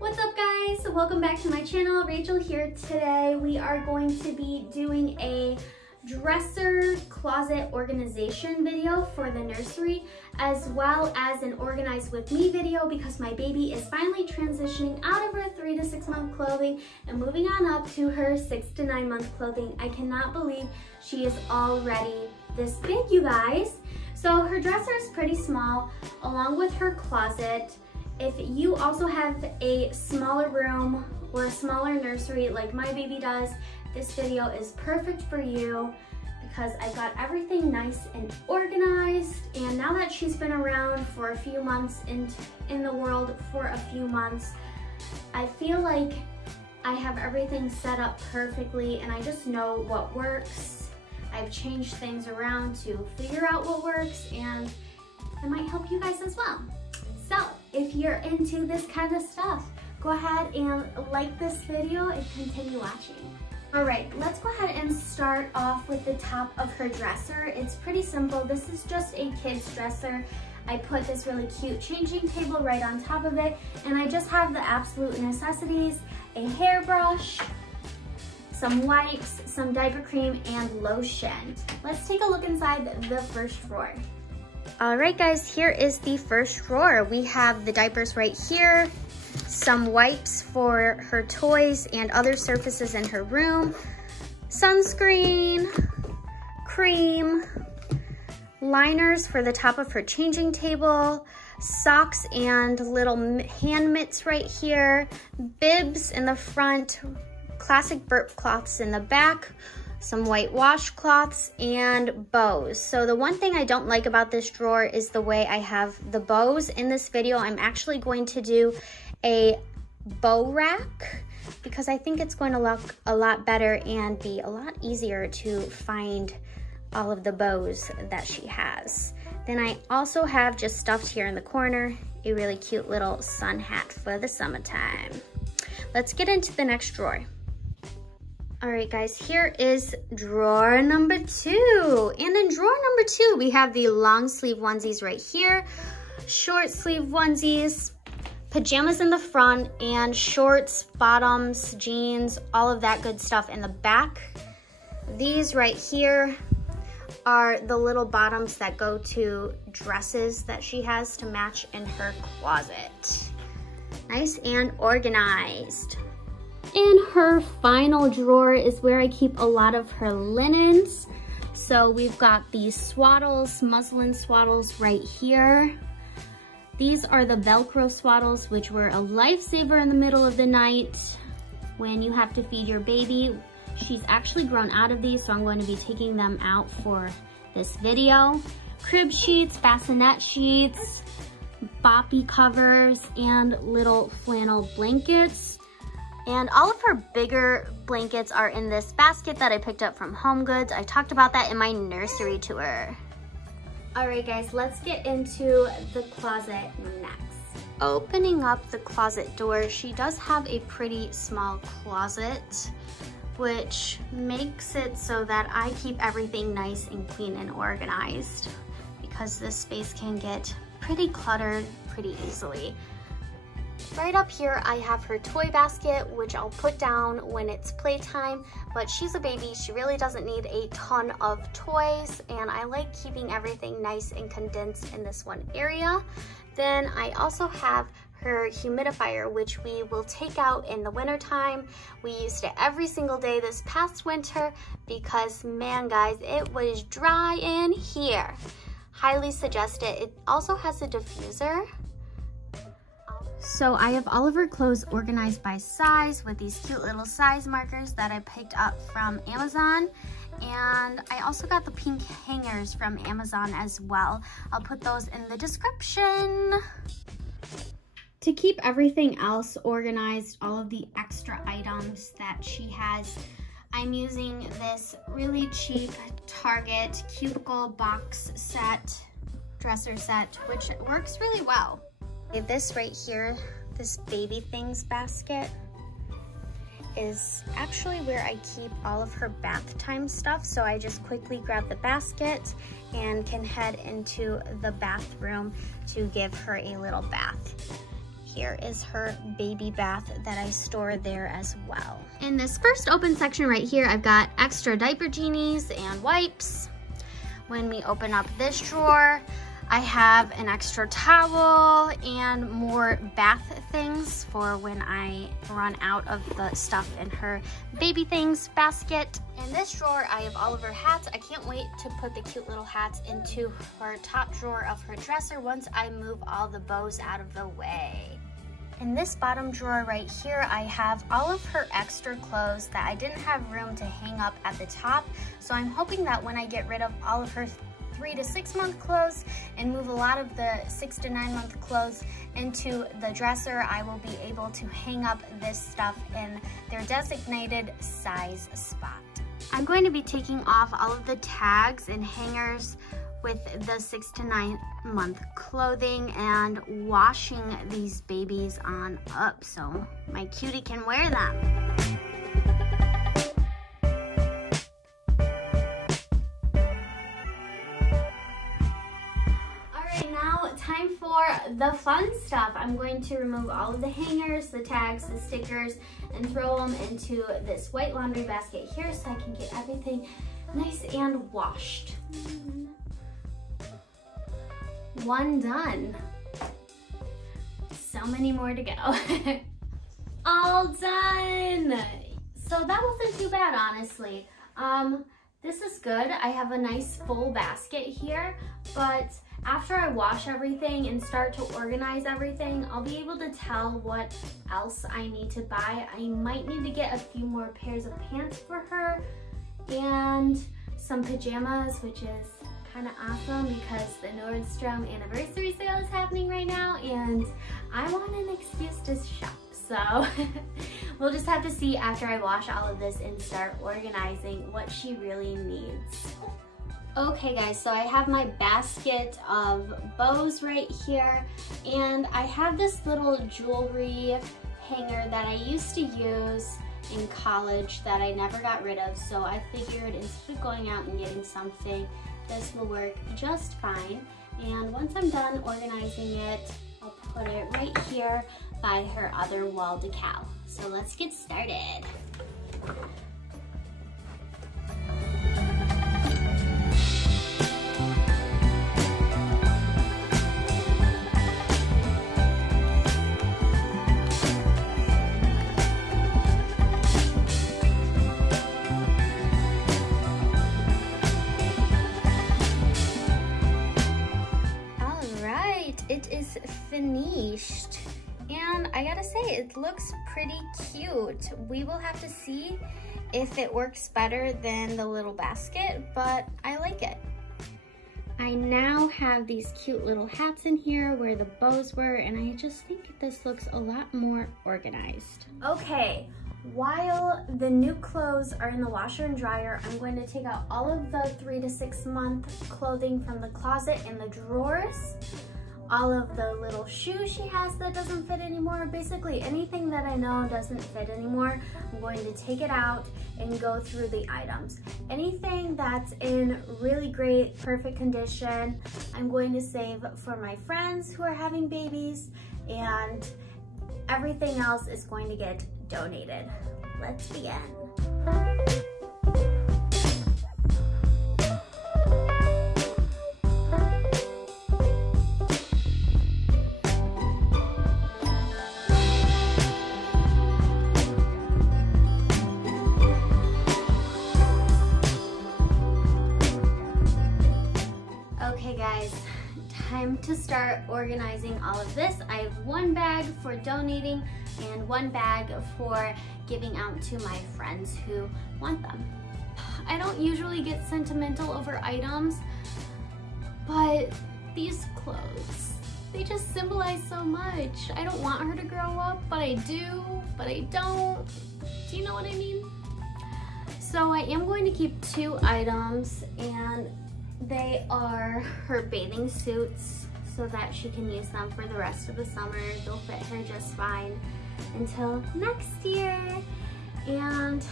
What's up guys? Welcome back to my channel. Rachel here. Today we are going to be doing a dresser closet organization video for the nursery, as well as an organize with me video because my baby is finally transitioning out of her 3 to 6 month clothing and moving on up to her 6 to 9 month clothing. I cannot believe she is already this big, you guys. So her dresser is pretty small along with her closet. If you also have a smaller room or a smaller nursery like my baby does, this video is perfect for you because I got everything nice and organized. And now that she's been around for a few months in the world for a few months, I feel like I have everything set up perfectly and I just know what works. I've changed things around to figure out what works, and it might help you guys as well. So if you're into this kind of stuff, go ahead and like this video and continue watching. All right, let's go ahead and start off with the top of her dresser. It's pretty simple. This is just a kid's dresser. I put this really cute changing table right on top of it, and I just have the absolute necessities: a hairbrush, some wipes, some diaper cream, and lotion. Let's take a look inside the first drawer. All right guys, here is the first drawer. We have the diapers right here, some wipes for her toys and other surfaces in her room, sunscreen, cream, liners for the top of her changing table, socks and little hand mitts right here, bibs in the front, classic burp cloths in the back, some white washcloths, and bows. So the one thing I don't like about this drawer is the way I have the bows. In this video, I'm actually going to do a bow rack because I think it's going to look a lot better and be a lot easier to find all of the bows that she has. Then I also have, just stuffed here in the corner, a really cute little sun hat for the summertime. Let's get into the next drawer. All right guys, here is drawer number 2. And in drawer number 2, we have the long sleeve onesies right here, short sleeve onesies, pajamas in the front, and shorts, bottoms, jeans, all of that good stuff in the back. These right here are the little bottoms that go to dresses that she has to match in her closet. Nice and organized. In her final drawer is where I keep a lot of her linens. So we've got these swaddles, muslin swaddles right here. These are the Velcro swaddles, which were a lifesaver in the middle of the night when you have to feed your baby. She's actually grown out of these, so I'm going to be taking them out for this video. Crib sheets, bassinet sheets, boppy covers, and little flannel blankets. And all of her bigger blankets are in this basket that I picked up from Home Goods. I talked about that in my nursery tour. All right guys, let's get into the closet next. Opening up the closet door, she does have a pretty small closet, which makes it so that I keep everything nice and clean and organized, because this space can get pretty cluttered pretty easily. Right up here, I have her toy basket, which I'll put down when it's playtime, but she's a baby. She really doesn't need a ton of toys, and I like keeping everything nice and condensed in this one area. Then I also have her humidifier, which we will take out in the wintertime. We used it every single day this past winter because, man guys, it was dry in here. Highly suggest it. It also has a diffuser. So I have all of her clothes organized by size with these cute little size markers that I picked up from Amazon. And I also got the pink hangers from Amazon as well. I'll put those in the description. To keep everything else organized, all of the extra items that she has, I'm using this really cheap Target cuticle box set, dresser set, which works really well. This right here, this baby things basket, is actually where I keep all of her bath time stuff. So I just quickly grab the basket and can head into the bathroom to give her a little bath. Here is her baby bath that I store there as well. In this first open section right here, I've got extra diaper genies and wipes. When we open up this drawer, I have an extra towel and more bath things for when I run out of the stuff in her baby things basket. In this drawer, I have all of her hats. I can't wait to put the cute little hats into her top drawer of her dresser once I move all the bows out of the way. In this bottom drawer right here, I have all of her extra clothes that I didn't have room to hang up at the top. So I'm hoping that when I get rid of all of her 3 to 6 month clothes and move a lot of the 6 to 9 month clothes into the dresser, I will be able to hang up this stuff in their designated size spot. I'm going to be taking off all of the tags and hangers with the 6 to 9 month clothing and washing these babies on up so my cutie can wear them. Time for the fun stuff. I'm going to remove all of the hangers, the tags, the stickers, and throw them into this white laundry basket here so I can get everything nice and washed. One done. So many more to go. All done. So that wasn't too bad, honestly. This is good. I have a nice full basket here, but after I wash everything and start to organize everything, I'll be able to tell what else I need to buy. I might need to get a few more pairs of pants for her and some pajamas, which is kind of awesome because the Nordstrom anniversary sale is happening right now and I want an excuse to shop. So we'll just have to see after I wash all of this and start organizing what she really needs. Okay guys, so I have my basket of bows right here and I have this little jewelry hanger that I used to use in college that I never got rid of, so I figured instead of going out and getting something, this will work just fine. And once I'm done organizing it, I'll put it right here by her other wall decal. So let's get started. It is finished and I gotta say it looks pretty cute. We will have to see if it works better than the little basket, but I like it. I now have these cute little hats in here where the bows were and I just think this looks a lot more organized. Okay, while the new clothes are in the washer and dryer, I'm going to take out all of the 3 to 6 month clothing from the closet and the drawers. All of the little shoes she has that doesn't fit anymore, basically anything that I know doesn't fit anymore, I'm going to take it out and go through the items. Anything that's in really great, perfect condition, I'm going to save for my friends who are having babies, and everything else is going to get donated. Let's begin. Time to start organizing all of this. I have one bag for donating and one bag for giving out to my friends who want them. I don't usually get sentimental over items, but these clothes, they just symbolize so much. I don't want her to grow up, but I do, but I don't. Do you know what I mean? So I am going to keep 2 items, and they are her bathing suits so that she can use them for the rest of the summer. They'll fit her just fine until next year. And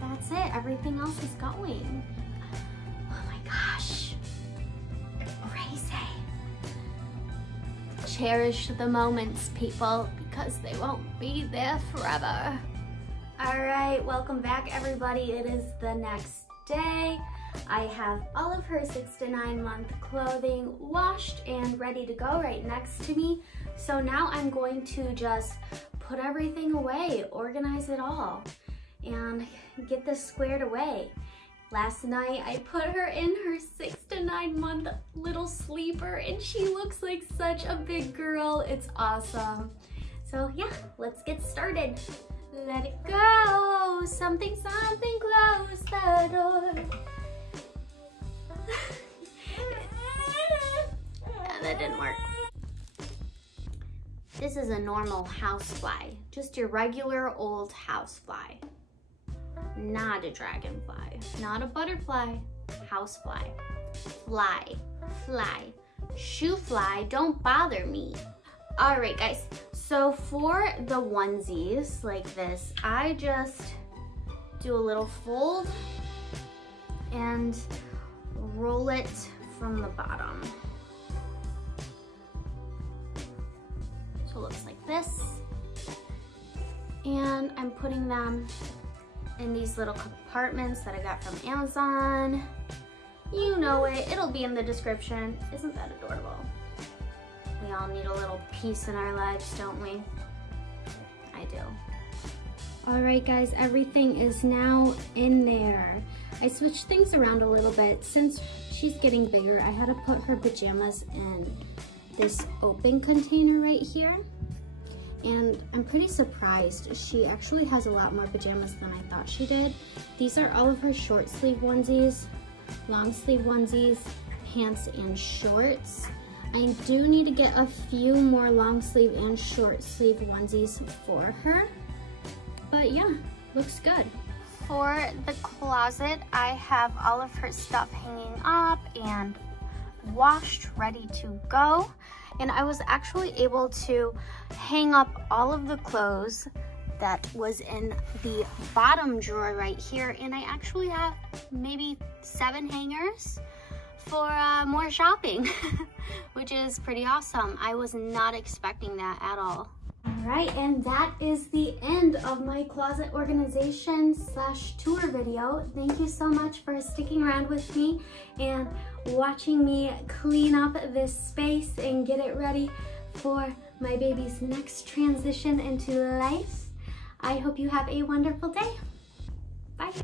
that's it. Everything else is going. Oh my gosh. Raise. cherish the moments, people, because they won't be there forever. All right, welcome back, everybody. It is the next day. I have all of her 6 to 9 month clothing washed and ready to go right next to me. So now I'm going to just put everything away, organize it all, and get this squared away. Last night, I put her in her 6 to 9 month little sleeper, and she looks like such a big girl. It's awesome. So yeah, let's get started. Let it go. Something, something, close the door. That didn't work. This is a normal housefly, just your regular old housefly. Not a dragonfly, not a butterfly, housefly. Fly, fly, shoo fly, don't bother me. All right, guys, so for the onesies like this, I just do a little fold and roll it from the bottom. So it looks like this. And I'm putting them in these little compartments that I got from Amazon. You know it, it'll be in the description. Isn't that adorable? We all need a little peace in our lives, don't we? I do. All right, guys, everything is now in there. I switched things around a little bit. Since she's getting bigger, I had to put her pajamas in this open container right here. And I'm pretty surprised. She actually has a lot more pajamas than I thought she did. These are all of her short sleeve onesies, long sleeve onesies, pants and shorts. I do need to get a few more long sleeve and short sleeve onesies for her. But yeah, looks good. For the closet, I have all of her stuff hanging up and washed, ready to go. And I was actually able to hang up all of the clothes that was in the bottom drawer right here. And I actually have maybe 7 hangers for more shopping, which is pretty awesome. I was not expecting that at all. All right, and that is the end of my closet organization / tour video. Thank you so much for sticking around with me and watching me clean up this space and get it ready for my baby's next transition into life. I hope you have a wonderful day. Bye.